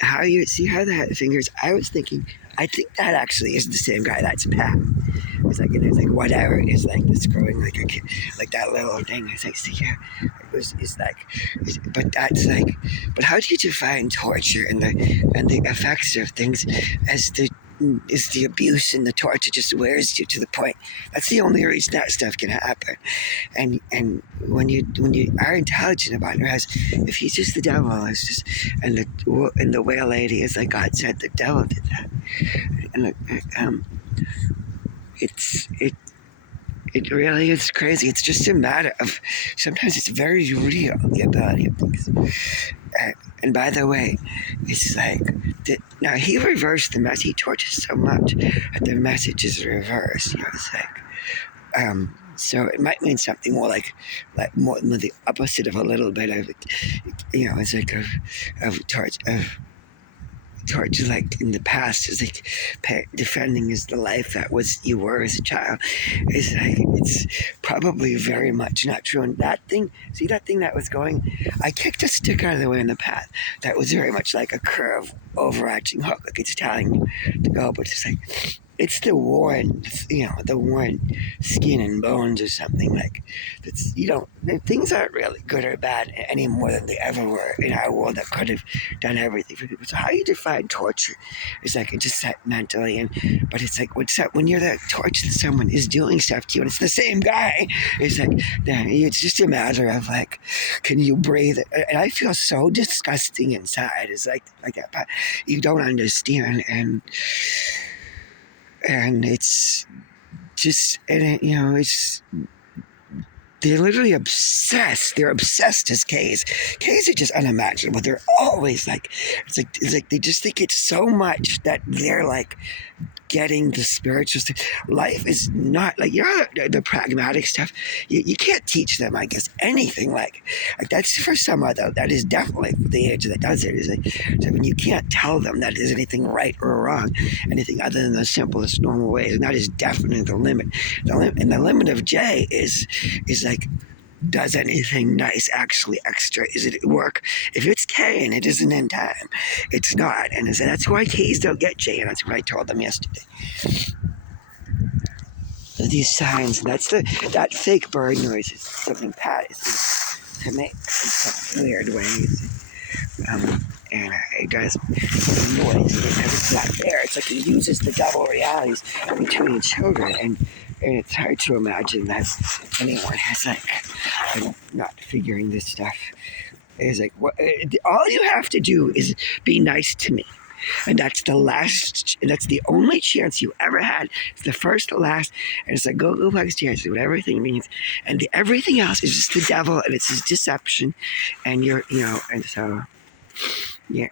how you see how that fingers. I was thinking, I think that actually is the same guy. That's Pat. It's like whatever. It's like this growing like a kid, like that little thing. It's like, see, yeah, it's like, but that's like, but how do you define torture and the effects of things as the is the abuse and the torture just wears you to the point. That's the only reason that stuff can happen. And when you are intelligent about it, as if he's just the devil, it's just and the whale lady is like God said the devil did that. And it's it really is crazy. It's just a matter of sometimes it's very real, the ability of things. And by the way, it's like now he reversed the message. He tortures so much that the message is reversed. You know, it's like so it might mean something more like more than the opposite of a little bit of, you know, it's like of torture like in the past is like defending is the life that was you were as a child is like it's probably very much not true. And that thing, see that thing that was going, I kicked a stick out of the way in the path that was very much like a curve overarching hook, like it's telling you to go, but it's like it's the worn, you know, the worn skin and bones or something like that's, you don't, things aren't really good or bad any more than they ever were in our world that could have done everything for people. So how you define torture is like it's just set mentally, and but it's like what's that when you're that torture that someone is doing stuff to you and it's the same guy. It's like then it's just a matter of like, can you breathe? And I feel so disgusting inside. It's like that, but you don't understand, and it's just and it, you know it's they're literally obsessed. They're obsessed as K's. K's are just unimaginable. They're always like, it's like they just think it's so much that they're like getting the spiritual stuff. Life is not like, you know, the pragmatic stuff. You can't teach them, I guess, anything like that's for some other. That is definitely the age that does it. Is like, so when you can't tell them that there's anything right or wrong, anything other than the simplest normal ways, and that is definitely the limit. And the limit of J is like, does anything nice actually extra? Is it work? If it's K and it isn't in time, it's not. And so that's why K's don't get J, and that's what I told them yesterday. These signs, and that's that fake bird noise is something Pat is to make in some weird ways. And it does noise because it's not there. It's like he uses the double realities between children, and it's hard to imagine that anyone has like not figuring this stuff. Is like what all you have to do is be nice to me. And that's the last, and that's the only chance you ever had. It's the first to last, and it's like go back chance, what everything means, and everything else is just the devil, and it's his deception, and you're, you know, and so, yeah,